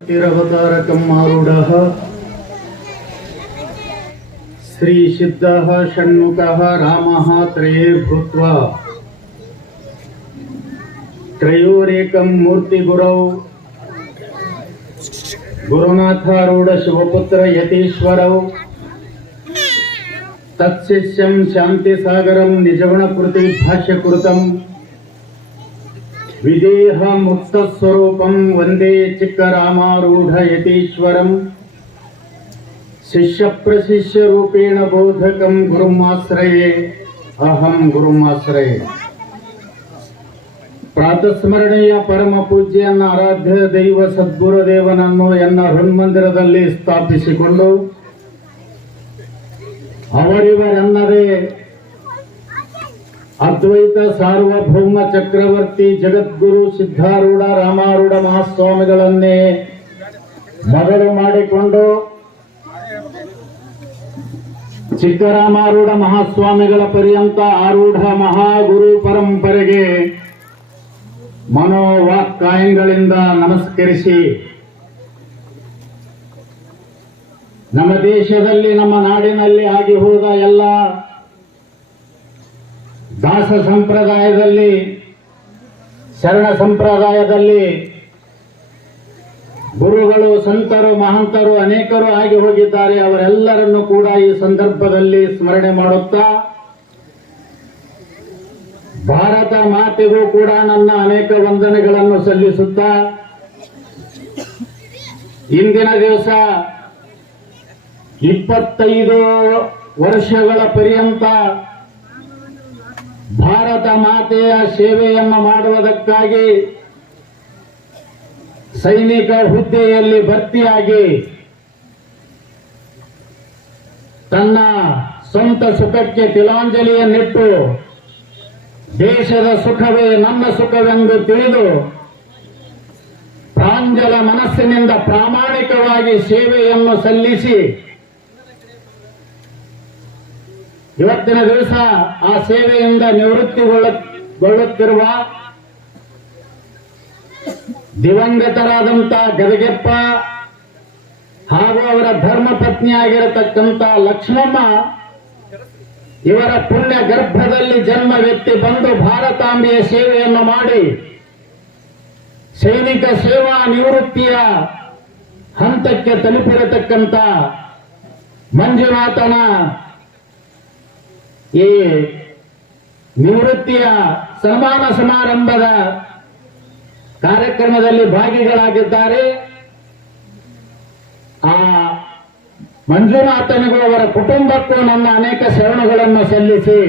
तिरवतारकम् आरूढः श्रीसिद्धः षण्मुखः रामः त्रयैर्भूत्वा त्रयोरेकं मूर्तिगुरौ गुरुनाथारूढ शिवपुत्र यतीश्वरौ तत्शिष्यं शान्तिसागरं निजगुणकृति भाष्यकृतं विदेह मुक्त स्वरूपं वंदे चिक्करामारूढ़ यतीश्वरं शिष्य प्रशिष्य रूपेण बोधकं गुरुमाश्रये अहं गुरुमाश्रये ಪ್ರಾತಸ್ಮರಣೀಯ ಪರಮ ಪೂಜ್ಯನ ಆರಾಧ್ಯ ದೈವ ಸದ್ಗುರುದೇವನನ್ನು ಎನ್ನ ಹೃನ್ಮಂದಿರದಲ್ಲಿ ಸ್ಥಾಪಿಸಿಕೊಂಡು ಅವರಿವರೆನ್ನದೇ ಅದ್ವೈತ ಸಾರ್ವಭೌಮ ಚಕ್ರವರ್ತಿ ಜಗದ್ಗುರು ಸಿದ್ಧಾರೂಢ ರಾಮಾರೂಢ ಮಹಾಸ್ವಾಮಿಗಳನ್ನೇ ಮೊದಲು ಮಾಡಿಕೊಂಡು ಚಿಕ್ಕರಾಮಾರೂಢ ಮಹಾಸ್ವಾಮಿಗಳ ಪರ್ಯಂತ ಆರೂಢ ಮಹಾಗುರು ಪರಂಪರೆಗೆ ಮನೋವಾಕ್ಕಾಯಗಳಿಂದ ನಮಸ್ಕರಿಸಿ, ನಮ್ಮ ದೇಶದಲ್ಲಿ ನಮ್ಮ ನಾಡಿನಲ್ಲಿ ಆಗಿ ಹೋದ ಎಲ್ಲ ದಾಸ ಸಂಪ್ರದಾಯದಲ್ಲಿ, ಶರಣ ಸಂಪ್ರದಾಯದಲ್ಲಿ ಗುರುಗಳು, ಸಂತರು, ಮಹಂತರು ಅನೇಕರು ಆಗಿ ಹೋಗಿದ್ದಾರೆ. ಅವರೆಲ್ಲರನ್ನು ಕೂಡ ಈ ಸಂದರ್ಭದಲ್ಲಿ ಸ್ಮರಣೆ ಮಾಡುತ್ತಾ, ಭಾರತ ಮಾತೆಗೂ ಕೂಡ ನನ್ನ ಅನೇಕ ವಂದನೆಗಳನ್ನು ಸಲ್ಲಿಸುತ್ತಾ, ಇಂದಿನ ದಿವಸ 25 ವರ್ಷಗಳ ಪರ್ಯಂತ ಭಾರತ ಮಾತೆಯ ಸೇವೆಯನ್ನು ಮಾಡುವುದಕ್ಕಾಗಿ ಸೈನಿಕ ಹುದ್ದೆಯಲ್ಲಿ ಭರ್ತಿಯಾಗಿ ತನ್ನ ಸ್ವಂತ ಸುಖಕ್ಕೆ ತಿಲಾಂಜಲಿಯನ್ನಿಟ್ಟು ದೇಶದ ಸುಖವೇ ನನ್ನ ಸುಖವೆಂದು ತಿಳಿದು ಪ್ರಾಂಜಲ ಮನಸ್ಸಿನಿಂದ ಪ್ರಾಮಾಣಿಕವಾಗಿ ಸೇವೆಯನ್ನು ಸಲ್ಲಿಸಿ ಇವತ್ತಿನ ದಿವಸ ಆ ಸೇವೆಯಿಂದ ನಿವೃತ್ತಿಗೊಳ್ಳುತ್ತಿರುವ ದಿವಂಗತರಾದಂಥ ಗದಗೆಪ್ಪ ಹಾಗೂ ಅವರ ಧರ್ಮಪತ್ನಿಯಾಗಿರತಕ್ಕಂಥ ಲಕ್ಷ್ಮಮ್ಮ ಇವರ ಪುಣ್ಯ ಗರ್ಭದಲ್ಲಿ ಜನ್ಮವೆತ್ತಿ ಬಂದು ಭಾರತಾಂಬೆಯ ಸೇವೆಯನ್ನು ಮಾಡಿ ಸೈನಿಕ ಸೇವಾ ನಿವೃತ್ತಿಯ ಹಂತಕ್ಕೆ ತಲುಪಿರತಕ್ಕಂಥ ಮಂಜುನಾಥನ ಈ ನಿವೃತ್ತಿಯ ಸನ್ಮಾನ ಸಮಾರಂಭದ ಕಾರ್ಯಕ್ರಮದಲ್ಲಿ ಭಾಗಿಗಳಾಗಿದ್ದಾರೆ. ಆ ಮಂಜುನಾಥನಿಗೂ ಅವರ ಕುಟುಂಬಕ್ಕೂ ನನ್ನ ಅನೇಕ ಶರಣುಗಳನ್ನು ಸಲ್ಲಿಸಿ,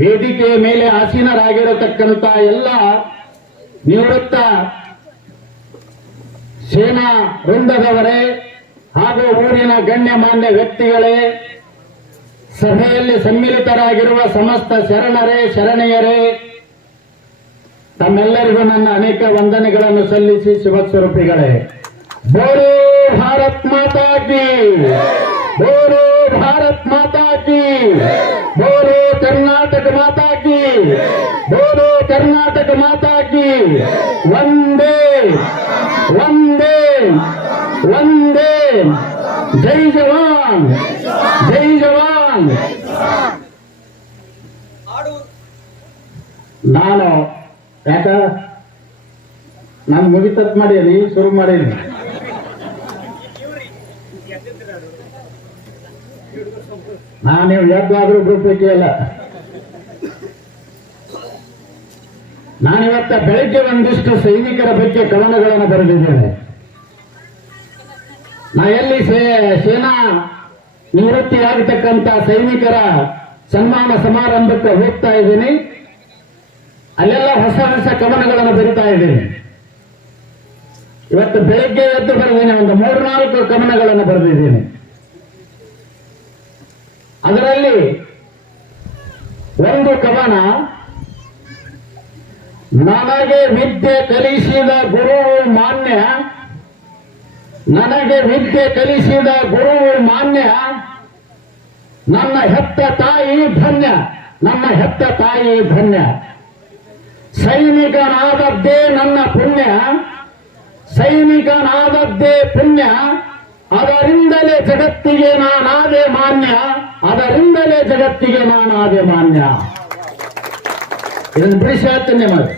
ವೇದಿಕೆಯ ಮೇಲೆ ಆಸೀನರಾಗಿರತಕ್ಕಂಥ ಎಲ್ಲ ನಿವೃತ್ತ ಸೇನಾ ವೃಂದದವರೇ ಹಾಗೂ ಊರಿನ ಗಣ್ಯಮಾನ್ಯ ವ್ಯಕ್ತಿಗಳೇ, ಸಭೆಯಲ್ಲಿ ಸಮ್ಮಿಲಿತರಾಗಿರುವ ಸಮಸ್ತ ಶರಣರೇ, ಶರಣೆಯರೇ, ತಮ್ಮೆಲ್ಲರಿಗೂ ನನ್ನ ಅನೇಕ ವಂದನೆಗಳನ್ನು ಸಲ್ಲಿಸಿ ಶಿವಸ್ವರೂಪಿಗಳೇ, ಬೋಲೋ ಭಾರತ್ ಮಾತಾ ಕಿ, ಬೋಲೋ ಭಾರತ್ ಮಾತಾ ಕಿ, ಬೋಲೋ ಕರ್ನಾಟಕ ಮಾತಾ ಕಿ, ಬೋಲೋ ಕರ್ನಾಟಕ ಮಾತಾ ಕಿ, ವಂದೇ ವಂದೇ ವಂದೇ, ಜೈ ಜವಾನ್ ಜೈ ಜವಾನ್. ನಾನು ಮುಗಿತತ್ ಮಾಡೀನಿ, ಶುರು ಮಾಡೀನಿ. ನೀವು ಯಾವ್ದಾದ್ರೂ ಗ್ರೂಪ್ ಅಲ್ಲ. ನಾನಿವತ್ತ ಬೆಳಗ್ಗೆ ಒಂದಿಷ್ಟು ಸೈನಿಕರ ಬಗ್ಗೆ ಕವನಗಳನ್ನು ಬರೆದಿದ್ದೇನೆ. ನಾ ಎಲ್ಲಿ ಸೇನಾ ನಿವೃತ್ತಿಯಾಗತಕ್ಕಂಥ ಸೈನಿಕರ ಸನ್ಮಾನ ಸಮಾರಂಭಕ್ಕೆ ಹೋಗ್ತಾ ಇದ್ದೀನಿ, ಅಲ್ಲೆಲ್ಲ ಹೊಸ ಹೊಸ ಕವನಗಳನ್ನು ಬರಿತಾ ಇದ್ದೀನಿ. ಇವತ್ತು ಬೆಳಗ್ಗೆ ಎದ್ದು ಬರೆದಿದ್ದೀನಿ, ಒಂದು 3-4 ಕವನಗಳನ್ನು ಬರೆದಿದ್ದೀನಿ. ಅದರಲ್ಲಿ ಒಂದು ಕವನ, ನನಗೆ ವಿದ್ಯೆ ಕಲಿಸಿದ ಗುರುವು ಮಾನ್ಯ, ನನಗೆ ವಿದ್ಯೆ ಕಲಿಸಿದ ಗುರುವು ಮಾನ್ಯ, ನನ್ನ ಹೆತ್ತ ತಾಯಿ ಧನ್ಯ, ನನ್ನ ಹೆತ್ತ ತಾಯಿ ಧನ್ಯ. ಸೈನಿಕನಾದದ್ದೇ ನನ್ನ ಪುಣ್ಯ, ಸೈನಿಕನಾದದ್ದೇ ಪುಣ್ಯ, ಅದರಿಂದಲೇ ಜಗತ್ತಿಗೆ ನಾನಾದೆ ಮಾನ್ಯ, ಅದರಿಂದಲೇ ಜಗತ್ತಿಗೆ ನಾನಾದೆ ಮಾನ್ಯ. ಇದನ್ನು ಬಿಡಿಸಿ ಹೇಳ್ತೀನಿ ನಿಮಗೆ.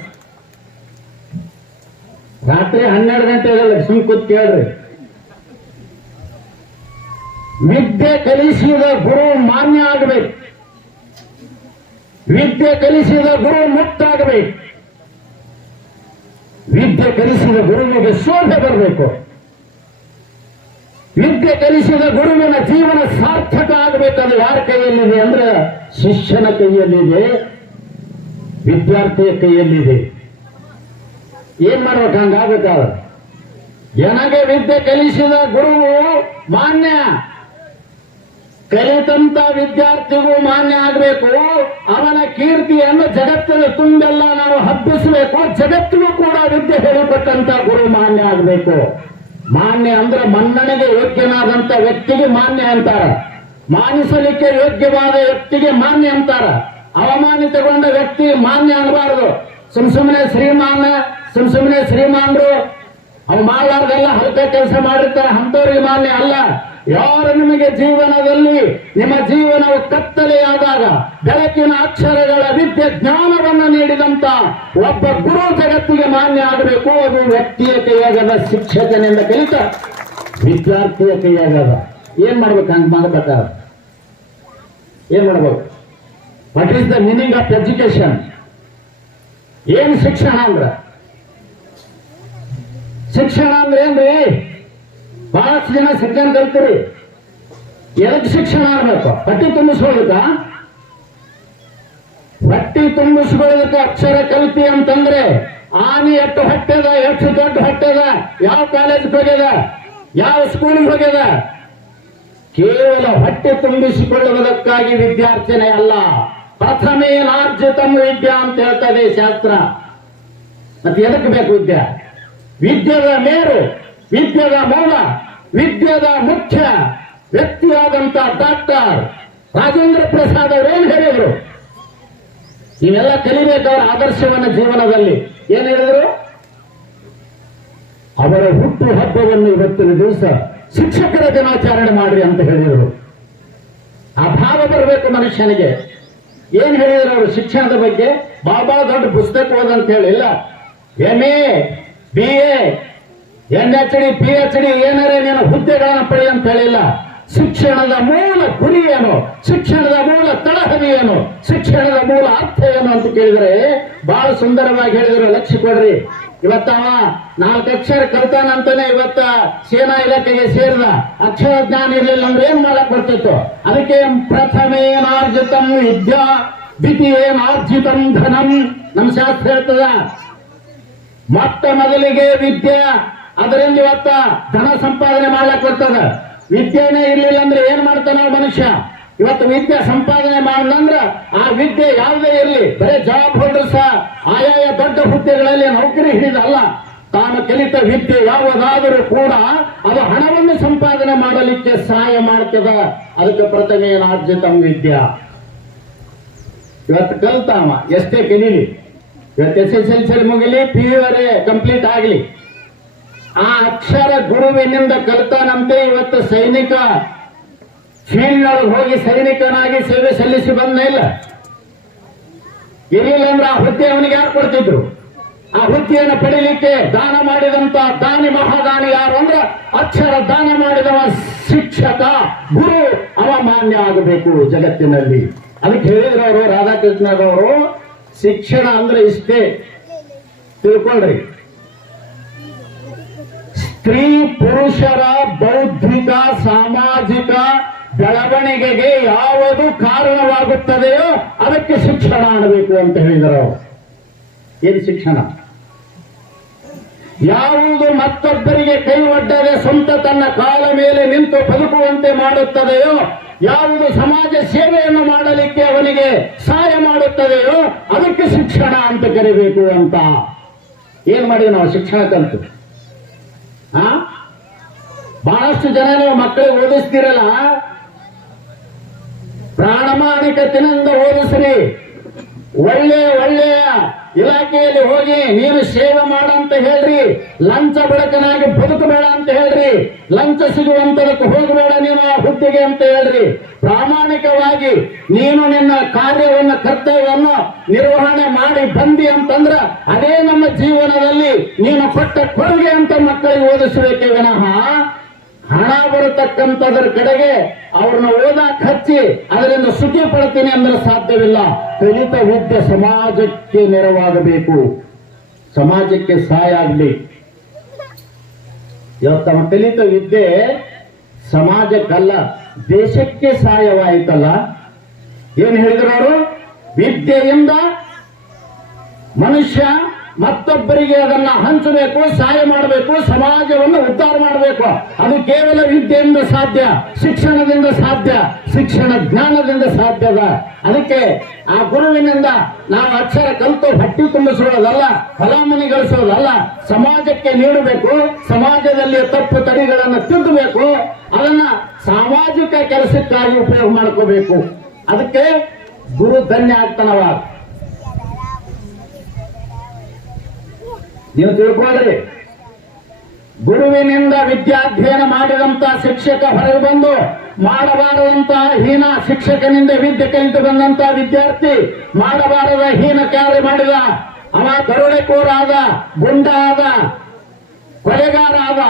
ರಾತ್ರಿ 12 ಗಂಟೆಗಲ್ಲ, ಸುಮ್ ಕೂತ್ ಕೇಳ್ರಿ. ವಿದ್ಯೆ ಕಲಿಸಿದ ಗುರು ಮಾನ್ಯ ಆಗಬೇಕು, ವಿದ್ಯೆ ಕಲಿಸಿದ ಗುರು ಮುಕ್ತ ಆಗಬೇಕು, ವಿದ್ಯೆ ಕಲಿಸಿದ ಗುರುವಿಗೆ ಶೋಭೆ ಬರಬೇಕು, ವಿದ್ಯೆ ಕಲಿಸಿದ ಗುರುವಿನ ಜೀವನ ಸಾರ್ಥಕ ಆಗಬೇಕದು ಯಾರ ಕೈಯಲ್ಲಿದೆ ಅಂದ್ರೆ ಶಿಷ್ಯನ ಕೈಯಲ್ಲಿದೆ, ವಿದ್ಯಾರ್ಥಿಯ ಕೈಯಲ್ಲಿದೆ. ಏನ್ ಮಾಡ್ಬೇಕು? ಹಂಗಾಗಬೇಕಾದ್ರೆ ನನಗೆ ವಿದ್ಯೆ ಕಲಿಸಿದ ಗುರುವು ಮಾನ್ಯ, ಕಲಿತಂತ ವಿದ್ಯಾರ್ಥಿಗೂ ಮಾನ್ಯ ಆಗಬೇಕು. ಅವನ ಕೀರ್ತಿಯನ್ನು ಜಗತ್ತಿನ ತುಂಬೆಲ್ಲ ನಾವು ಹಬ್ಬಿಸಬೇಕು. ಜಗತ್ತಿಗೂ ಕೂಡ ವಿದ್ಯೆ ಹೇಳಿಕೊಟ್ಟಂತ ಗುರು ಮಾನ್ಯ ಆಗಬೇಕು. ಮಾನ್ಯ ಅಂದ್ರೆ ಮನ್ನಣೆಗೆ ಯೋಗ್ಯನಾದಂತ ವ್ಯಕ್ತಿಗೆ ಮಾನ್ಯ ಅಂತಾರ, ಮಾನಿಸಲಿಕ್ಕೆ ಯೋಗ್ಯವಾದ ವ್ಯಕ್ತಿಗೆ ಮಾನ್ಯ ಅಂತಾರ. ಅವಮಾನಿತಗೊಂಡ ವ್ಯಕ್ತಿ ಮಾನ್ಯ ಅನ್ನಬಾರದು. ಸುಮ್ಮನೆ ಶ್ರೀಮಾನ್ರು ಅವ್ ಮಾಡಲಾರ್ದೆಲ್ಲ ಹಲ್ಕ ಕೆಲಸ ಮಾಡಿರ್ತಾರೆ, ಅಂತವ್ರಿಗೆ ಮಾನ್ಯ ಅಲ್ಲ. ಯಾರು ನಿಮಗೆ ಜೀವನದಲ್ಲಿ ನಿಮ್ಮ ಜೀವನವು ಕತ್ತಲೆಯಾದಾಗ ಬೆಳಕಿನ ಅಕ್ಷರಗಳ ವಿದ್ಯೆ ಜ್ಞಾನವನ್ನು ನೀಡಿದಂತ ಒಬ್ಬ ಗುರು ಜಗತ್ತಿಗೆ ಮಾನ್ಯ ಆಗಬೇಕು. ಅದು ವ್ಯಕ್ತಿಯ ಕೈಯಾಗದ, ಶಿಕ್ಷಕನಿಂದ ಕಲಿತ ವಿದ್ಯಾರ್ಥಿಯ ಕೈಯಾಗದ. ಏನ್ ಮಾಡ್ಬೇಕು? ಹಂಗ ಮಾಡ್ಬೇಕಾದ ಏನ್ ಮಾಡ್ಬೇಕು? What is the meaning of education? ಏನ್ ಶಿಕ್ಷಣ ಅಂದ್ರ? ಶಿಕ್ಷಣ ಅಂದ್ರೆ ಏನ್ರಿ? ಬಹಳಷ್ಟು ಜನ ಶಿಕ್ಷಣ ಕಲ್ತೀರಿ, ಎದಕ್ ಶಿಕ್ಷಣ ಆಗ್ಬೇಕು? ಹೊಟ್ಟಿ ತುಂಬಿಸ್ಕೊಳ್ಳುತ್ತ? ಹೊಟ್ಟಿ ತುಂಬಿಸ್ಕೊಳ್ಳೋದಕ್ಕೆ ಅಕ್ಷರ ಕಲ್ತಿ ಅಂತಂದ್ರೆ ಆನೆ ಎಷ್ಟು ಹೊಟ್ಟೆದ, ಎಷ್ಟು ದೊಡ್ಡ ಹೊಟ್ಟೆದ, ಯಾವ ಕಾಲೇಜ್ಗೆ ಹೋಗ್ಯದ, ಯಾವ ಸ್ಕೂಲ್ಗೆ ಹೋಗ್ಯದ? ಕೇವಲ ಹೊಟ್ಟೆ ತುಂಬಿಸಿಕೊಳ್ಳುವುದಕ್ಕಾಗಿ ವಿದ್ಯಾರ್ಥಿನೇ ಅಲ್ಲ. ಪ್ರಥಮೇನಾರ್ಜಿತಂ ವಿದ್ಯಾ ಅಂತ ಹೇಳ್ತದೆ ಶಾಸ್ತ್ರ. ಮತ್ತೆ ಎದಕ್ಕೆ ಬೇಕು ವಿದ್ಯೆ? ವಿದ್ಯೆದ ಮೇರು, ವಿದ್ಯೆದ ಮೂಲ, ವಿದ್ಯೆದ ಮುಖ್ಯ ವ್ಯಕ್ತಿಯಾದಂತ ಡಾಕ್ಟರ್ ರಾಜೇಂದ್ರ ಪ್ರಸಾದ್ ಅವರೇನು ಹೇಳಿದ್ರು? ನೀವೆಲ್ಲ ಕಲಿಬೇಕಾದ ಆದರ್ಶವನ್ನ ಜೀವನದಲ್ಲಿ ಏನ್ ಹೇಳಿದ್ರು? ಅವರ ಹುಟ್ಟು ಹಬ್ಬವನ್ನು ಇವತ್ತಿನ ದಿವಸ ಶಿಕ್ಷಕರ ದಿನಾಚರಣೆ ಮಾಡ್ರಿ ಅಂತ ಹೇಳಿದರು. ಆ ಭಾವ ಬರಬೇಕು ಮನುಷ್ಯನಿಗೆ. ಏನ್ ಹೇಳಿದ್ರು ಅವರು ಶಿಕ್ಷಣದ ಬಗ್ಗೆ? ಬಾಬಾ ದೊಡ್ಡ ಪುಸ್ತಕ ಓದಂತ ಹೇಳಿಲ್ಲ. MA, BA, NHD, PhD ಏನಾರೇ ನೀನು ಹುದ್ದೆಗಳನ್ನು ಪಡಿ ಅಂತ ಹೇಳಿಲ್ಲ. ಶಿಕ್ಷಣದ ಮೂಲ ಗುರಿ ಏನು, ಶಿಕ್ಷಣದ ಮೂಲ ತಳಹದಿ ಏನು, ಶಿಕ್ಷಣದ ಮೂಲ ಅರ್ಥ ಏನು ಅಂತ ಕೇಳಿದ್ರೆ ಬಹಳ ಸುಂದರವಾಗಿ ಹೇಳಿದ್ರು. ಲಕ್ಷ್ಯ ಕೊಡ್ರಿ. ಇವತ್ತವ 4 ಅಕ್ಷರ ಕಲ್ತಾನಂತಾನೆ ಇವತ್ತ ಸೇನಾ ಇಲಾಖೆಗೆ ಸೇರಿದ. ಅಕ್ಷರ ಜ್ಞಾನ ಇರಲಿಲ್ಲ ಅಂದ್ರೆ ಏನ್ ಮಾಡಕ್ ಬರ್ತಿತ್ತು? ಅದಕ್ಕೆ ಪ್ರಥಮೇನಾರ್ಜಿತಂ ವಿದ್ಯಾ ದ್ವಿತೀಯೇನಾರ್ಜಿತಂ ಧನಂ ನಮ್ಮ ಶಾಸ್ತ್ರ ಹೇಳ್ತದ. ಮೊಟ್ಟ ಮೊದಲಿಗೆ ವಿದ್ಯೆ, ಅದರಿಂದ ಇವತ್ತ ಧನ ಸಂಪಾದನೆ ಮಾಡ್ಲಕ್ ಬರ್ತದ. ವಿದ್ಯೆನೇ ಇರ್ಲಿಲ್ಲ ಅಂದ್ರೆ ಏನ್ ಮಾಡ್ತಾನ ಮನುಷ್ಯ? ಇವತ್ತು ವಿದ್ಯೆ ಸಂಪಾದನೆ ಮಾಡಲಂದ್ರ ಆ ವಿದ್ಯೆ ಯಾವುದೇ ಇರಲಿ, ಬರೇ ಜಾಬ್ ಹೋಲ್ಡರ್ಸ್ ಆಯಾಯ ದೊಡ್ಡ ಹುದ್ದೆಗಳಲ್ಲಿ ನೌಕರಿ ಹಿಡಿದಲ್ಲ, ತಾನು ಕಲಿತ ವಿದ್ಯೆ ಯಾವುದಾದರೂ ಕೂಡ ಅದು ಹಣವನ್ನು ಸಂಪಾದನೆ ಮಾಡಲಿಕ್ಕೆ ಸಹಾಯ ಮಾಡ್ತದ. ಅದಕ್ಕೆ ಪ್ರಥಮೇನಾರ್ಜಿತಂ ವಿದ್ಯಾ. ಇವತ್ತು ಕಲ್ತಾವ ಎಷ್ಟೇ ಕಲೀಲಿ, ಇವತ್ತು SSLC ಮುಗಿಲಿ, PU ಕಂಪ್ಲೀಟ್ ಆಗಲಿ, ಆ ಅಕ್ಷರ ಗುರುವಿನಿಂದ ಕಲ್ತಾನಂತೆ ಇವತ್ತು ಸೈನಿಕ ಫೀಲ್ಡ್ ಒಳಗೆ ಹೋಗಿ ಸೈನಿಕನಾಗಿ ಸೇವೆ ಸಲ್ಲಿಸಿ ಬಂದ ಇಲ್ಲ. ಇರಲಿಲ್ಲ ಅಂದ್ರೆ ಆ ಹುದ್ದೆ ಅವನಿಗೆ ಯಾರು ಕೊಡ್ತಿದ್ರು? ಆ ಹುದ್ದೆಯನ್ನು ಪಡೀಲಿಕ್ಕೆ ದಾನ ಮಾಡಿದಂತ ದಾನಿ ಮಹಾದಾನಿ ಯಾರು ಅಂದ್ರೆ ಅಕ್ಷರ ದಾನ ಮಾಡಿದವ ಶಿಕ್ಷಕ ಗುರು, ಅವ ಮಾನ್ಯ ಆಗಬೇಕು ಜಗತ್ತಿನಲ್ಲಿ. ಅದಕ್ಕೆ ಹೇಳಿದ್ರು ಅವರು, ರಾಧಾಕೃಷ್ಣರವರು, ಶಿಕ್ಷಣ ಅಂದ್ರೆ ಇಷ್ಟೇ ತಿಳ್ಕೊಳ್ರಿ. ಸ್ತ್ರೀ ಪುರುಷರ ಬೌದ್ಧಿಕ ಸಾಮಾಜಿಕ ಬೆಳವಣಿಗೆಗೆ ಯಾವುದು ಕಾರಣವಾಗುತ್ತದೆಯೋ ಅದಕ್ಕೆ ಶಿಕ್ಷಣ ಅನ್ನಬೇಕು ಅಂತ ಹೇಳಿದರು. ಏನು ಶಿಕ್ಷಣ? ಯಾವುದು ಮತ್ತೊಬ್ಬರಿಗೆ ಕೈ ಒಡ್ಡದೆ ಸ್ವಂತ ತನ್ನ ಕಾಲ ಮೇಲೆ ನಿಂತು ಬದುಕುವಂತೆ ಮಾಡುತ್ತದೆಯೋ, ಯಾವುದು ಸಮಾಜ ಸೇವೆಯನ್ನು ಮಾಡಲಿಕ್ಕೆ ಅವನಿಗೆ ಸಹಾಯ ಮಾಡುತ್ತದೆಯೋ ಅದಕ್ಕೆ ಶಿಕ್ಷಣ ಅಂತ ಕರಿಬೇಕು ಅಂತ. ಏನ್ ಮಾಡಿದ್ವಿ ನಾವು ಶಿಕ್ಷಣ ಕಲಿತು? ಬಹಳಷ್ಟು ಜನ ನೀವು ಮಕ್ಕಳಿಗೆ ಓದಿಸ್ತಿರಲ್ಲ, ಪ್ರಾಮಾಣಿಕತೆಯಿಂದ ಓದಿಸ್ರಿ. ಒಳ್ಳೆಯ ಇಲಾಖೆಯಲ್ಲಿ ಹೋಗಿ ನೀನು ಸೇವೆ ಮಾಡಂತ ಹೇಳ್ರಿ, ಲಂಚ ಬಡಕನಾಗಿ ಬದುಕಬೇಡ ಅಂತ ಹೇಳ್ರಿ, ಲಂಚ ಸಿಗುವಂತದಕ್ಕೆ ಹೋಗಬೇಡ ನೀನು ಆ ಹುದ್ದೆಗೆ ಅಂತ ಹೇಳ್ರಿ. ಪ್ರಾಮಾಣಿಕವಾಗಿ ನೀನು ನಿನ್ನ ಕಾರ್ಯವನ್ನು ಕರ್ತವ್ಯವನ್ನು ನಿರ್ವಹಣೆ ಮಾಡಿ ಬಂದಿ ಅಂತಂದ್ರ ಅದೇ ನಮ್ಮ ಜೀವನದಲ್ಲಿ ನೀನು ಕೊಟ್ಟ ಕೊಡುಗೆ ಅಂತ ಮಕ್ಕಳಿಗೆ ಓದಿಸಬೇಕೇ ವಿನಃ ಹಣ ಬರತಕ್ಕಂಥದ್ರ ಕಡೆಗೆ ಅವ್ರನ್ನ ಓದಾಕ್ ಹಚ್ಚಿ ಅದರಿಂದ ಸುಖಿ ಪಡ್ತೀನಿ ಅಂದ್ರೆ ಸಾಧ್ಯವಿಲ್ಲ. ಕಲಿತ ವಿದ್ಯೆ ಸಮಾಜಕ್ಕೆ ನೆರವಾಗಬೇಕು, ಸಮಾಜಕ್ಕೆ ಸಹಾಯ ಆಗಲಿ. ಇವತ್ತು ಕಲಿತ ವಿದ್ಯೆ ಸಮಾಜಕ್ಕಲ್ಲ ದೇಶಕ್ಕೆ ಸಹಾಯವಾಯಿತಲ್ಲ. ಏನ್ ಹೇಳಿದ್ರು ಅವರು? ವಿದ್ಯೆಯಿಂದ ಮನುಷ್ಯ ಮತ್ತೊಬ್ಬರಿಗೆ ಅದನ್ನ ಹಂಚಬೇಕು, ಸಹಾಯ ಮಾಡಬೇಕು, ಸಮಾಜವನ್ನು ಉದ್ಧಾರ ಮಾಡಬೇಕು. ಅದು ಕೇವಲ ವಿದ್ಯೆಯಿಂದ ಸಾಧ್ಯ, ಶಿಕ್ಷಣದಿಂದ ಸಾಧ್ಯ, ಶಿಕ್ಷಣ ಜ್ಞಾನದಿಂದ ಸಾಧ್ಯದ. ಅದಕ್ಕೆ ಆ ಗುರುವಿನಿಂದ ನಾವು ಅಕ್ಷರ ಕಲಿತು ಹಟ್ಟಿ ತುಂಬಿಸುವುದಲ್ಲ, ಫಲಾಮಣಿ ಗಳಿಸುವುದಲ್ಲ, ಸಮಾಜಕ್ಕೆ ನೀಡಬೇಕು, ಸಮಾಜದಲ್ಲಿ ತಪ್ಪು ತಡೆಗಳನ್ನು ತಿದ್ದಬೇಕು, ಅದನ್ನ ಸಾಮಾಜಿಕ ಕೆಲಸಕ್ಕಾಗಿ ಉಪಯೋಗ ಮಾಡ್ಕೋಬೇಕು. ಅದಕ್ಕೆ ಗುರು ಧನ್ಯ ಆಗ್ತಾನವ. ನೀವು ತಿಳ್ಕೊಂಡ್ರಿ, ಗುರುವಿನಿಂದ ವಿದ್ಯಾಧ್ಯಯನ ಮಾಡಿದಂತ ಶಿಕ್ಷಕ ಹೊರಗೆ ಬಂದು ಮಾಡಬಾರದಂತ ಹೀನ ಶಿಕ್ಷಕನಿಂದ ವಿದ್ಯೆ ಕಲಿತು ಬಂದಂತ ವಿದ್ಯಾರ್ಥಿ ಮಾಡಬಾರದ ಹೀನ ಕಾರ್ಯ ಮಾಡಿದ, ಅವ ದರೋಡೆಕೋರ ಆದ, ಗುಂಡ ಆದ, ಕೊಲೆಗಾರ ಆದ,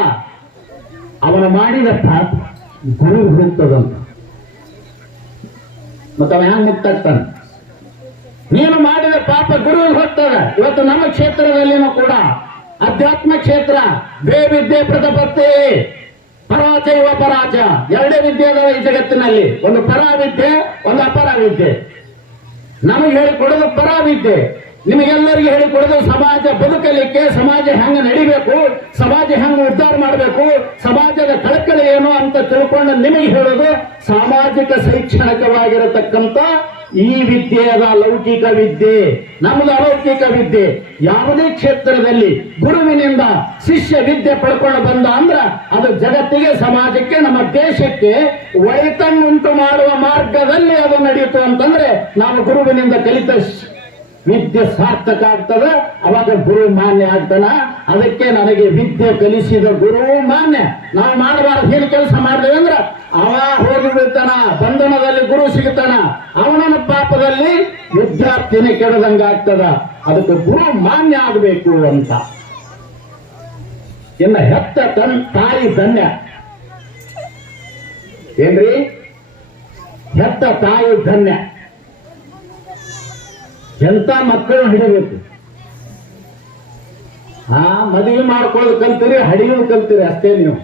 ಅವನ ಮಾಡಿದ ಪಾಪ ಗುರು ಹೋಗ್ತದಂತ. ಮತ್ತವ ಹ್ಯಾಂಗ ಮುಕ್ತಾಗ್ತಾನೆ? ನೀನು ಮಾಡಿದ ಪಾಪ ಗುರುವಿಗೆ ಹೋಗ್ತದೆ. ಇವತ್ತು ನಮ್ಮ ಕ್ಷೇತ್ರದಲ್ಲಿನೂ ಕೂಡ ಅಧ್ಯಾತ್ಮ ಕ್ಷೇತ್ರ ವಿದ್ಯೆ ಪ್ರತಪತ್ತಿ ಪರಾಚೈವ ಪರಾಚ ಎರಡೇ ವಿದ್ಯೆ ಅದಾವ ಈ ಜಗತ್ತಿನಲ್ಲಿ. ಒಂದು ಪರ ವಿದ್ಯೆ, ಒಂದು ಅಪರ ವಿದ್ಯೆ. ನಮಗೆ ಹೇಳಿಕೊಡೋದು ಪರ ವಿದ್ಯೆ, ನಿಮಗೆಲ್ಲರಿಗೂ ಹೇಳಿಕೊಡೋದು ಸಮಾಜ ಬದುಕಲಿಕ್ಕೆ, ಸಮಾಜ ಹೆಂಗ ನಡಿಬೇಕು, ಸಮಾಜ ಹೆಂಗ ಉದ್ಧಾರ ಮಾಡಬೇಕು, ಸಮಾಜದ ಕಳಕಳಿ ಏನು ಅಂತ ತಿಳ್ಕೊಂಡು ನಿಮಗೆ ಹೇಳೋದು ಸಾಮಾಜಿಕ ಶೈಕ್ಷಣಿಕವಾಗಿರತಕ್ಕಂಥ ಈ ವಿದ್ಯೆಯಾದ ಲೌಕಿಕ ವಿದ್ಯೆ. ನಮ್ಮದು ಅಲೌಕಿಕ ವಿದ್ಯೆ. ಯಾವುದೇ ಕ್ಷೇತ್ರದಲ್ಲಿ ಗುರುವಿನಿಂದ ಶಿಷ್ಯ ವಿದ್ಯೆ ಪಡ್ಕೊಂಡು ಬಂದ ಅಂದ್ರ ಅದು ಜಗತ್ತಿಗೆ, ಸಮಾಜಕ್ಕೆ, ನಮ್ಮ ದೇಶಕ್ಕೆ ಒಳಿತನ್ನುಂಟು ಮಾಡುವ ಮಾರ್ಗದಲ್ಲಿ ಅದು ನಡೆಯಿತು ಅಂತಂದ್ರೆ ನಾವು ಗುರುವಿನಿಂದ ಕಲಿತ ವಿದ್ಯೆ ಸಾರ್ಥಕ ಆಗ್ತದ. ಅವಾಗ ಗುರು ಮಾನ್ಯ ಆಗ್ತಾನ. ಅದಕ್ಕೆ ನನಗೆ ವಿದ್ಯೆ ಕಲಿಸಿದ ಗುರು ಮಾನ್ಯ. ನಾವು ಮಾಡಬಾರ್ದು ಏನು ಕೆಲಸ ಮಾಡಿದೇವೆ ಅಂದ್ರ ಅವ ಹೋಗಿ ಬಿಡ್ತಾನ, ಬಂಧನದಲ್ಲಿ ಗುರು ಸಿಗ್ತಾನ, ಅವನ ಪಾಪದಲ್ಲಿ ವಿದ್ಯಾರ್ಥಿನಿ ಕೆಡದಂಗ ಆಗ್ತದ. ಅದಕ್ಕೆ ಗುರು ಮಾನ್ಯ ಆಗಬೇಕು ಅಂತ. ಇನ್ನ ಹೆತ್ತ ತಾಯಿ ಧನ್ಯ. ಏನ್ರಿ? ಹೆತ್ತ ತಾಯಿ ಧನ್ಯ. ಎಂತ ಮಕ್ಕಳು ಹಿಡಿಬೇಕು. ಮದುವೆ ಮಾಡ್ಕೊಳ್ಳೋದು ಕಲ್ತೀರಿ, ಹಡಿಯೋದು ಕಲ್ತೀರಿ ಅಷ್ಟೇ. ನೀವು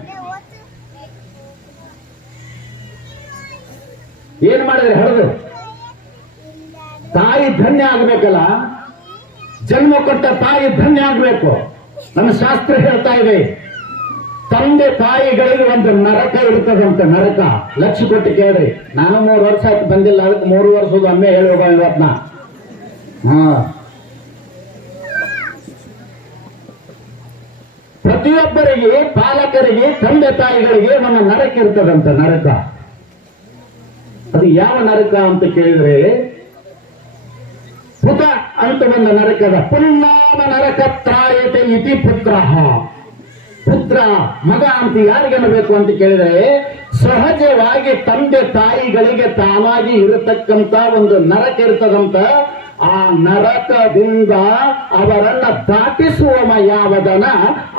ಏನ್ ಮಾಡಿದ್ರಿ? ಹಡಿದು ತಾಯಿ ಧನ್ಯ ಆಗ್ಬೇಕಲ್ಲ. ಜನ್ಮ ಕೊಟ್ಟ ತಾಯಿ ಧನ್ಯ ಆಗ್ಬೇಕು. ನಮ್ಮ ಶಾಸ್ತ್ರ ಹೇಳ್ತಾ ಇದೆ, ತಂದೆ ತಾಯಿಗಳಿಗೆ ಒಂದು ನರಕ ಇರ್ತದಂತೆ. ನರಕ ಲಕ್ಷ ಕೊಟ್ಟು ಕೇಳ್ರಿ. ನಾನು 3 ವರ್ಷ ಆಯ್ತು ಬಂದಿಲ್ಲ, ಅದಕ್ಕೆ 3 ವರ್ಷದ ಅಮ್ಮೆ ಹೇಳಿ ಹೋಗ ಇವತ್ನ. ಪ್ರತಿಯೊಬ್ಬರಿಗೆ, ಪಾಲಕರಿಗೆ, ತಂದೆ ತಾಯಿಗಳಿಗೆ ನಮ್ಮ ನರಕ ಇರ್ತದಂತ. ನರಕ ಅದು ಯಾವ ನರಕ ಅಂತ ಕೇಳಿದ್ರೆ ಪುತ ಅಂತ ಒಂದು ನರಕದ. ಪುನ್ನಾಮ ನರಕ ತ್ರಾಯತೆ ಇತಿ ಪುತ್ರ. ಪುತ್ರ ಮಗ ಅಂತ ಯಾರಿಗನ್ನಬೇಕು ಅಂತ ಕೇಳಿದ್ರೆ ಸಹಜವಾಗಿ ತಂದೆ ತಾಯಿಗಳಿಗೆ ತಾನಾಗಿ ಇರತಕ್ಕಂತ ಒಂದು ನರಕ ಇರ್ತದಂತ. ಆ ನರಕದಿಂದ ಅವರನ್ನ ದಾಟಿಸುವ ಯಾವದನ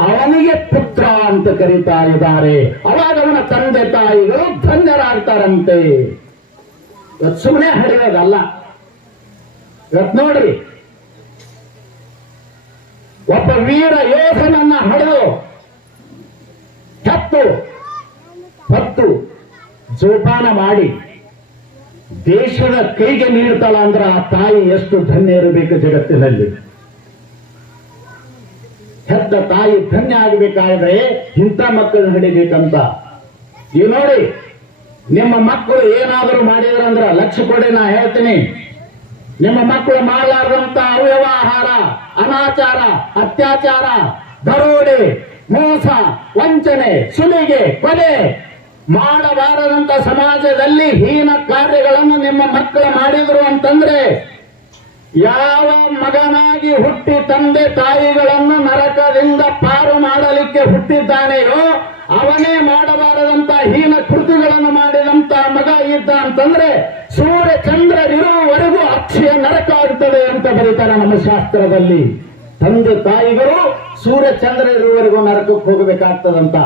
ಅವನಿಗೆ ಪುತ್ರ ಅಂತ ಕರೀತಾ ಇದ್ದಾರೆ. ಅವಾಗ ಅವನ ತಂದೆ ತಾಯಿಗಳು ಧನ್ಯರಾಗ್ತಾರಂತೆ. ಇವತ್ತು ಸುಮ್ಮನೆ ಹಡಿಯೋದಲ್ಲ. ಇವತ್ತು ನೋಡ್ರಿ, ಒಬ್ಬ ವೀರ ಯೋಧನನ್ನ ಹಡೆದು ಹೊತ್ತು ಜೋಪಾನ ಮಾಡಿ ದೇಶದ ಕೈಗೆ ನೀಡ್ತಾಳ ಅಂದ್ರೆ ಆ ತಾಯಿ ಎಷ್ಟು ಧನ್ಯ ಇರಬೇಕು ಜಗತ್ತಿನಲ್ಲಿ. ಹೆತ್ತ ತಾಯಿ ಧನ್ಯ ಆಗಬೇಕಾದ್ರೆ ಇಂಥ ಮಕ್ಕಳನ್ನ ಹಿಡಿಬೇಕಂತ. ಈ ನೋಡಿ, ನಿಮ್ಮ ಮಕ್ಕಳು ಏನಾದರೂ ಮಾಡಿದ್ರಂದ್ರ ಲಕ್ಷ ಕೊಡಿ, ನಾ ಹೇಳ್ತೀನಿ. ನಿಮ್ಮ ಮಕ್ಕಳು ಮಾಡಲಾರದಂತ ಅವ್ಯವಹಾರ, ಅನಾಚಾರ, ಅತ್ಯಾಚಾರ, ದರೋಡೆ, ಮೋಸ, ವಂಚನೆ, ಸುಲಿಗೆ, ಕೊಲೆ ಮಾಡಬಾರದಂತ ಸಮಾಜದಲ್ಲಿ ಹೀನ ಕಾರ್ಯಗಳನ್ನು ನಿಮ್ಮ ಮಕ್ಕಳು ಮಾಡಿದ್ರು ಅಂತಂದ್ರೆ ಯಾವ ಮಗನಾಗಿ ಹುಟ್ಟಿ ತಂದೆ ತಾಯಿಗಳನ್ನು ನರಕದಿಂದ ಪಾರು ಮಾಡಲಿಕ್ಕೆ ಹುಟ್ಟಿದ್ದಾನೆಯೋ ಅವನೇ ಮಾಡಬಾರದಂತ ಹೀನ ಕೃತಿಗಳನ್ನು ಮಾಡಿದಂತ ಮಗ ಇದ್ದ ಅಂತಂದ್ರೆ ಸೂರ್ಯ ಚಂದ್ರರಿರುವವರೆಗೂ ಅಕ್ಷಯ ನರಕ ಆಗುತ್ತದೆ ಅಂತ ಬರೀತಾರೆ ನಮ್ಮ ಶಾಸ್ತ್ರದಲ್ಲಿ. ತಂದೆ ತಾಯಿಗಳು ಸೂರ್ಯ ಚಂದ್ರ ಇರುವವರೆಗೂ ನರಕಕ್ಕೆ ಹೋಗಬೇಕಾಗ್ತದಂತ.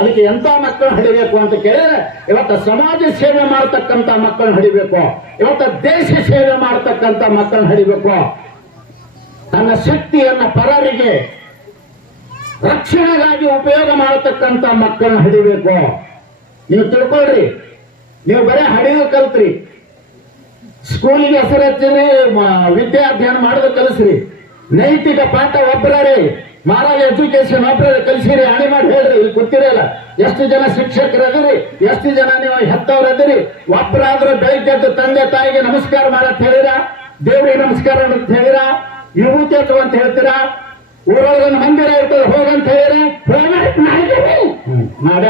ಅದಕ್ಕೆ ಎಂತ ಮಕ್ಕಳನ್ನ ಹಿಡಿಬೇಕು ಅಂತ ಕೇಳಿದ್ರೆ ಇವತ್ತ ಸಮಾಜ ಸೇವೆ ಮಾಡತಕ್ಕಂತ ಮಕ್ಕಳನ್ನ ಹಿಡಿಬೇಕು, ಇವತ್ತ ದೇಶ ಸೇವೆ ಮಾಡತಕ್ಕಂತ ಮಕ್ಕಳನ್ನ ಹಿಡಿಬೇಕು, ತನ್ನ ಶಕ್ತಿಯನ್ನ ಪರರಿಗೆ ರಕ್ಷಣೆಗಾಗಿ ಉಪಯೋಗ ಮಾಡತಕ್ಕಂತ ಮಕ್ಕಳನ್ನ ಹಿಡಿಬೇಕು. ನೀವು ತಿಳ್ಕೊಳ್ರಿ, ನೀವು ಬರೀ ಹಡಿಯೋದು ಕಲ್ತ್ರಿ, ಸ್ಕೂಲಿಗೆ ಹೆಸರು ಹಚ್ಚಿದ್ರಿ, ವಿದ್ಯಾಧ್ಯಯನ ಮಾಡೋದು ಕಲಿಸ್ರಿ, ನೈತಿಕ ಪಾಠ ಒಬ್ಬರೇ, ಮಾರಲ್ ಎಜುಕೇಶನ್ ಒಬ್ಬರೇ ಕಲಿಸಿರಿ, ಹಣೆ ಮಾಡಿ ಹೇಳ್ರಿ. ಇಲ್ಲಿ ಗೊತ್ತಿರಲ್ಲ ಎಷ್ಟು ಜನ ಶಿಕ್ಷಕರು ಅದಿರಿ, ಎಷ್ಟು ಜನ ನೀವು ಹೆತ್ತವ್ರು ಅದಿರಿ. ಒಬ್ಬರಾದ್ರೂ ಬೆಳಿಗ್ಗೆ ತಂದೆ ತಾಯಿಗೆ ನಮಸ್ಕಾರ ಮಾಡತ್ ಹೇಳಿರಾ, ದೇವರಿಗೆ ನಮಸ್ಕಾರ ಅಂತ ಹೇಳಿರಾ, ವಿಭೂತಿ ಅಂತ ಹೇಳ್ತೀರಾ, ಊರೊಳಗೊಂದು ಮಂದಿರ ಇರ್ತದೆ ಹೋಗಂತ ಹೇಳಿರ ಮಾಡ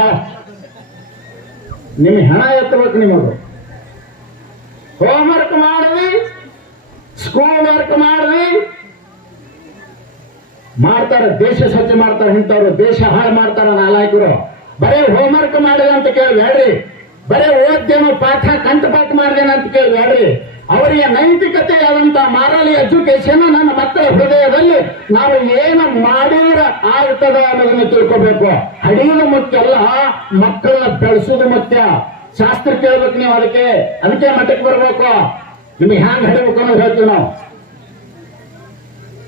ನಿಮ್ ಹೆಣ ಎತ್ತಬೇಕು. ನಿಮಗೂ ಹೋಮ್ ವರ್ಕ್ ಮಾಡಿದ್ವಿ, ಸ್ಕೂಲ್ ವರ್ಕ್ ಮಾಡಿದ್ವಿ, ಮಾಡ್ತಾರ ದೇಶ ಸ್ವಚ್ಛ ಮಾಡ್ತಾರ, ಇಂಥವ್ರು ದೇಶ ಹಾಳು ಮಾಡ್ತಾರ ನಾಲಾಯಕರು. ಬರೇ ಹೋಮ್ ವರ್ಕ್ ಮಾಡಿದೆ ಅಂತ ಕೇಳಬೇಡ್ರಿ, ಬರೇ ಓದ್ದೇನು ಪಾಠ ಕಂಠಪಾಠ ಮಾಡಿದೇನ ಅಂತ ಕೇಳಬೇಡ್ರಿ. ಅವರಿಗೆ ನೈತಿಕತೆಯಾದಂತ ಮಾರಲ್ ಎಜುಕೇಶನ್ ನನ್ನ ಮಕ್ಕಳ ಹೃದಯದಲ್ಲಿ ನಾವು ಏನು ಮಾಡಿದ್ರೆ ಆಗ್ತದ ಅನ್ನೋದನ್ನ ತಿಳ್ಕೋಬೇಕು. ಹಡಿಯೋದು ಮುಖ್ಯ ಅಲ್ಲ, ಮಕ್ಕಳನ್ನ ಬೆಳೆಸೋದು ಮುಖ್ಯ. ಶಾಸ್ತ್ರ ಕೇಳ್ಬೇಕು ನೀವು, ಅದಕ್ಕೆ ಮಠಕ್ಕೆ ಬರ್ಬೇಕು. ನಿಮ್ಗೆ ಹ್ಯಾಂಗ್ ಹಡಿಬೇಕು ಅನ್ನೋದು ಹೇಳ್ತೀವಿ ನಾವು.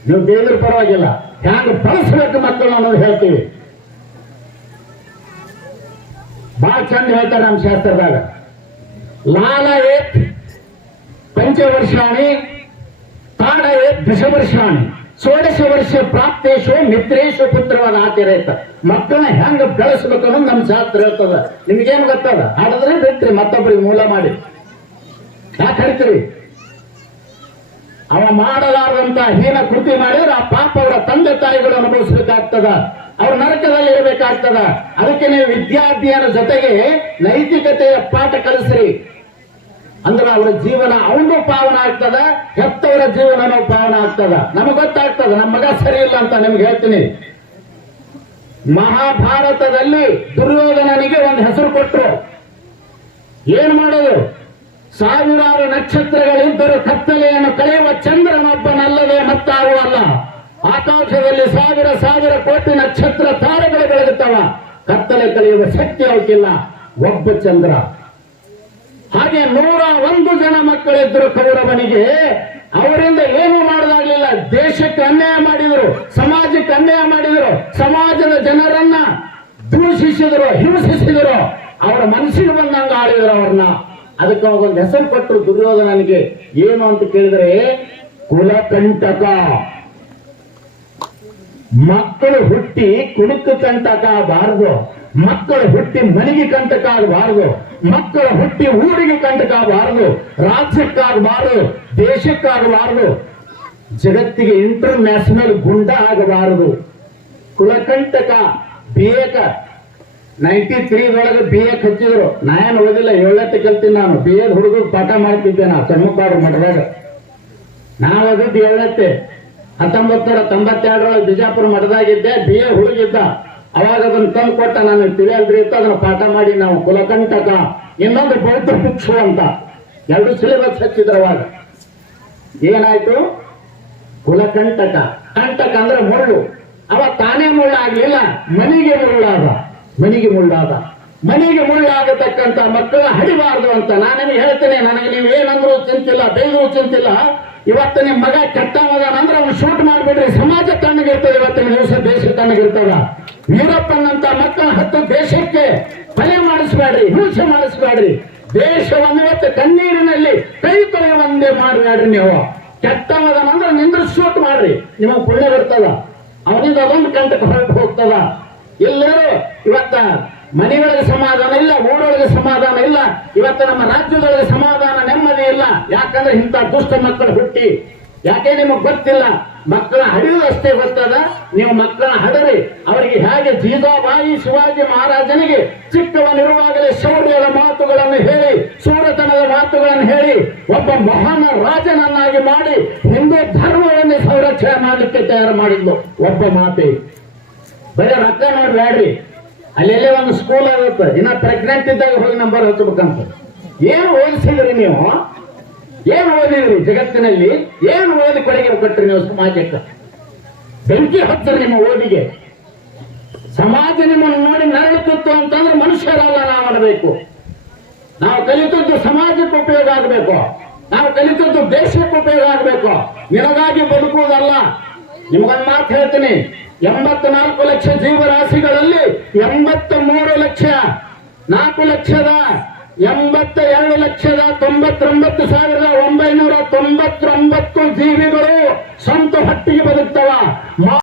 ನೀವು ಬೇದ್ರ ಪರವಾಗಿಲ್ಲ, ಹ್ಯಾಂಗ ಬಳಸಬೇಕು ಮಕ್ಕಳನ್ನ ಅನ್ನೋದು ಹೇಳ್ತೀವಿ. ಬಹಳ ಚಂದ ಹೇಳ್ತಾರೆ ನಮ್ಮ ಶಾಸ್ತ್ರದಾಗ. ಲಾಲ ಏತ್ ಪಂಚವರ್ಷಾಣಿ ತಾಡ ಏತ್ ದಶವರ್ಷಾಣಿ ಷೋಡಶ ವರ್ಷ ಪ್ರಾಪ್ತೇಶು ಮಿತ್ರೇಶು ಪುತ್ರವಾದ ಆಚರೇತ. ಮಕ್ಕಳನ್ನ ಹೆಂಗ ಬೆಳೆಸಬೇಕು ಅನ್ನೋದು ನಮ್ಮ ಶಾಸ್ತ್ರ ಹೇಳ್ತದ. ನಿಮ್ಗೇನು ಗೊತ್ತದ? ಹಾಡಿದ್ರೆ ಬಿಟ್ರಿ, ಮತ್ತೊಬ್ಬರಿಗೆ ಮೂಲ ಮಾಡಿ ಯಾಕೆ ಹರಿತೀರಿ? ಅವ ಮಾಡಲಾರದಂತ ಹೀನ ಕೃತಿ ಮಾಡಿದ್ರೆ ಆ ಪಾಪ ಅವರ ತಂದೆ ತಾಯಿಗಳು ಅನುಭವಿಸಬೇಕಾಗ್ತದ, ಅವ್ರ ನರಕದಲ್ಲಿ ಇರಬೇಕಾಗ್ತದ. ಅದಕ್ಕೆ ನೀವು ವಿದ್ಯಾರ್ಥಿಯರ ಜೊತೆಗೆ ನೈತಿಕತೆಯ ಪಾಠ ಕಲಿಸ್ರಿ. ಅಂದ್ರೆ ಅವರ ಜೀವನ ಅವನು ಪಾವನ ಆಗ್ತದ, ಹೆತ್ತವರ ಜೀವನನೂ ಪಾವನ ಆಗ್ತದ. ನಮಗ್ ಗೊತ್ತಾಗ್ತದ ನಮ್ಮ ಮಗ ಸರಿ ಇಲ್ಲ ಅಂತ. ನಿಮ್ಗೆ ಹೇಳ್ತೀನಿ, ಮಹಾಭಾರತದಲ್ಲಿ ದುರ್ಯೋಧನನಿಗೆ ಒಂದು ಹೆಸರು ಕೊಟ್ಟರು. ಏನ್ ಮಾಡೋದು? ಸಾವಿರಾರು ನಕ್ಷತ್ರಗಳಿದ್ದರೂ ಕತ್ತಲೆಯನ್ನು ಕಳೆಯುವ ಚಂದ್ರನೊಬ್ಬನಲ್ಲದೆ ಮತ್ತಾರು ಅಲ್ಲ. ಆಕಾಶದಲ್ಲಿ ಸಾವಿರ ಸಾವಿರ ಕೋಟಿ ನಕ್ಷತ್ರ ತಾರೆಗಳು ಬೆಳಗುತ್ತವ, ಕತ್ತಲೆ ಕಳೆಯುವ ಶಕ್ತಿ ಅವಕ್ಕಿಲ್ಲ, ಒಬ್ಬ ಚಂದ್ರ. ಹಾಗೆ 101 ಜನ ಮಕ್ಕಳಿದ್ರು ಕೌರವನಿಗೆ. ಅವರಿಂದ ಏನು ಮಾಡೋದಾಗ್ಲಿಲ್ಲ. ದೇಶಕ್ಕೆ ಅನ್ಯಾಯ ಮಾಡಿದ್ರು, ಸಮಾಜಕ್ಕೆ ಅನ್ಯಾಯ ಮಾಡಿದ್ರು, ಸಮಾಜದ ಜನರನ್ನ ದೂಷಿಸಿದ್ರು, ಹಿಂಸಿಸಿದ್ರು, ಅವರ ಮನಸ್ಸಿಗೆ ಬಂದಂಗ ಆಳಿದ್ರು ಅವ್ರನ್ನ. ಅದಕ್ಕೆ ಅವಾಗೊಂದು ಹೆಸರು ಕೊಟ್ಟರು ದುರ್ಯೋಧನನಿಗೆ. ಏನು ಅಂತ ಕೇಳಿದ್ರೆ ಕುಲಕಂಟಕ. ಮಕ್ಕಳು ಹುಟ್ಟಿ ಕುಲಕ್ಕೆ ಕಂಟಕ ಆಗಬಾರದು, ಮಕ್ಕಳು ಹುಟ್ಟಿ ಮನೆಗೆ ಕಂಟಕ ಆಗಬಾರದು, ಮಕ್ಕಳು ಹುಟ್ಟಿ ಊರಿಗೆ ಕಂಟಕ ಆಗಬಾರದು, ರಾಜ್ಯಕ್ಕಾಗಬಾರದು, ದೇಶಕ್ಕಾಗಬಾರದು, ಜಗತ್ತಿಗೆ ಇಂಟರ್ನ್ಯಾಷನಲ್ ಗುಂಡ ಆಗಬಾರದು. ಕುಲಕಂಟಕ. BA 93 BA ಹಚ್ಚಿದ್ರು. ನಾನೇನು ಓದಿಲ್ಲ, 7ನೇ ಕಲ್ತೀನಿ ನಾನು. BA ಹುಡುಗ ಪಾಠ ಮಾಡ್ತಿದ್ದೆ ನಾ ಚಮ್ಮಕ್ಕಾಡು ಮಠದಾಗ. ನಾವು ಓದಿದ್ದು 7ನೇ. 1992 ಬಿಜಾಪುರ ಮಠದಾಗಿದ್ದೆ. BA ಹುಡುಗಿದ್ದ. ಅವಾಗ ಅದನ್ನ ತಂದು ಕೊಟ್ಟ, ನಾನು ತಿಳಿಯಲ್ರಿ ಇತ್ತು, ಅದನ್ನ ಪಾಠ ಮಾಡಿ ನಾವು ಕುಲಕಂಟಕ, ಇನ್ನೊಂದು ಬೌದ್ಧ ಭಿಕ್ಷು ಅಂತ 2 ಸಿಲೆಬಸ್ ಹಚ್ಚಿದ್ರು. ಅವಾಗ ಏನಾಯ್ತು? ಕುಲಕಂಟಕ. ಕಂಟಕ ಅಂದ್ರೆ ಮುಳ್ಳು. ಅವ ತಾನೇ ಮುಳ್ಳು ಆಗ್ಲಿಲ್ಲ, ಮನೆಗೆ ಮುಳ್ಳಾದ. ಮನೆಗೆ ಮುಳ್ಳಾದ. ಮನೆಗೆ ಮುಳ್ಳಾಗತಕ್ಕಂತ ಮಕ್ಕಳ ಹಡಿಬಾರ್ದು ಅಂತ ನಾನೇನು ಹೇಳ್ತೇನೆ. ನನಗೆ ನೀವು ಏನಂದ್ರೂ ಚಿಂತಿಲ್ಲ, ಬೈದ್ರೂ ಚಿಂತಿಲ್ಲ. ಇವತ್ತು ನಿಮ್ಮ ಮಗ ಕೆಟ್ಟವದಾನಂದ್ರೆ ಅವ್ನು ಶೂಟ್ ಮಾಡಿಬಿಡ್ರಿ, ಸಮಾಜ ತಣ್ಣಗಿರ್ತದೆ. ಇವತ್ತಿನ ದಿವಸ ದೇಶ ತಣ್ಣಗಿರ್ತದ. ವೀರಪ್ಪನಂತ ಮಕ್ಕಳ ಹತ್ತು ದೇಶಕ್ಕೆ ಕೊಲೆ ಮಾಡಿಸ್ಬೇಡ್ರಿ, ಹಿಂಸೆ ಮಾಡಿಸ್ಬೇಡ್ರಿ. ದೇಶವನ್ನು ಇವತ್ತು ಕಣ್ಣೀರಿನಲ್ಲಿ ಕೈ ತೊಳೆಯುವಂತೆ ಮಾಡಬೇಡ್ರಿ. ನೀವು ಕೆಟ್ಟವದಾನಂದ್ರೆ ನಿಂದ್ರ ಶೂಟ್ ಮಾಡ್ರಿ, ನಿಮಗೆ ಪುಣ್ಯ ಬರ್ತದ. ಅವನಿಂದ ಅದೊಂದು ಕಂಟಕ್ಕೆ ಹೊರಟು ಹೋಗ್ತದ. ಎಲ್ಲರೂ ಇವತ್ತ ಮನೆಗಳಿಗೆ ಸಮಾಧಾನ ಇಲ್ಲ, ಊರೊಳಗೆ ಸಮಾಧಾನ ಇಲ್ಲ, ಇವತ್ತು ನಮ್ಮ ರಾಜ್ಯದೊಳಗೆ ಸಮಾಧಾನ ನೆಮ್ಮದಿ ಇಲ್ಲ. ಯಾಕಂದ್ರೆ ಇಂಥ ದುಷ್ಟ ಮಕ್ಕಳು ಹುಟ್ಟಿ. ಯಾಕೆ ನಿಮಗ್ ಗೊತ್ತಿಲ್ಲ? ಮಕ್ಕಳ ಹಡಿಯೋದು ಅಷ್ಟೇ ಗೊತ್ತದ. ನೀವು ಮಕ್ಕಳನ್ನ ಹಡರಿ. ಅವರಿಗೆ ಹೇಗೆ ಜೀಜಾಬಾಯಿ ಶಿವಾಜಿ ಮಹಾರಾಜನಿಗೆ ಚಿಕ್ಕವನಿರುವಾಗಲೇ ಶೌರ್ಯದ ಮಾತುಗಳನ್ನು ಹೇಳಿ, ಸೂರತನದ ಮಾತುಗಳನ್ನು ಹೇಳಿ ಒಬ್ಬ ಮಹಾನ್ ರಾಜನನ್ನಾಗಿ ಮಾಡಿ ಹಿಂದೂ ಧರ್ಮವನ್ನು ಸಂರಕ್ಷಣೆ ಮಾಡಲಿಕ್ಕೆ ತಯಾರು ಮಾಡಿದ್ಲು ಒಬ್ಬ ಮಾತೆ. ಬರೀ ರೊಕ್ಕ ನೋಡಿ ಬ್ಯಾಡ್ರಿ, ಅಲ್ಲೆಲ್ಲೇ ಒಂದು ಸ್ಕೂಲ್ ಆಗುತ್ತೆ, ಇನ್ನ ಪ್ರೆಗ್ನೆಂಟ್ ಇದ್ದಾಗ ಹೋಗಿ ನಂಬರ್ ಹಚ್ಚಬೇಕಂತ. ಏನು ಓದಿಸಿದ್ರಿ ನೀವು? ಏನು ಓದಿದ್ರಿ ಜಗತ್ತಿನಲ್ಲಿ? ಏನು ಓದಿ ಕೊಡುಗೆ ಕೊಟ್ರಿ ನೀವು ಸಮಾಜಕ್ಕೆ? ಬೆಂಕಿ ಹತ್ತರಿ ನಿಮ್ಮ ಓದಿಗೆ. ಸಮಾಜ ನಿಮ್ಮನ್ನು ನೋಡಿ ನರಳುತ್ತಿತ್ತು ಅಂತಂದ್ರೆ ಮನುಷ್ಯರಲ್ಲ ನಾವು ಅನ್ನಬೇಕು. ನಾವು ಕಲಿತದ್ದು ಸಮಾಜಕ್ಕೆ ಉಪಯೋಗ ಆಗಬೇಕು, ನಾವು ಕಲಿತದ್ದು ದೇಶಕ್ಕೆ ಉಪಯೋಗ ಆಗಬೇಕು, ನಿನಗಾಗಿ ಬದುಕುವುದಲ್ಲ. ನಿಮಗೊಂದು ಮಾತು ಹೇಳ್ತೀನಿ, 84 ಲಕ್ಷ ಜೀವರಾಶಿಗಳಲ್ಲಿ 83 ಲಕ್ಷ 4,82,99,999 ಜೀವಿಗಳು ಸ್ವಂತ ಹೊಟ್ಟಿಗೆ ಬದುಕ್ತವ.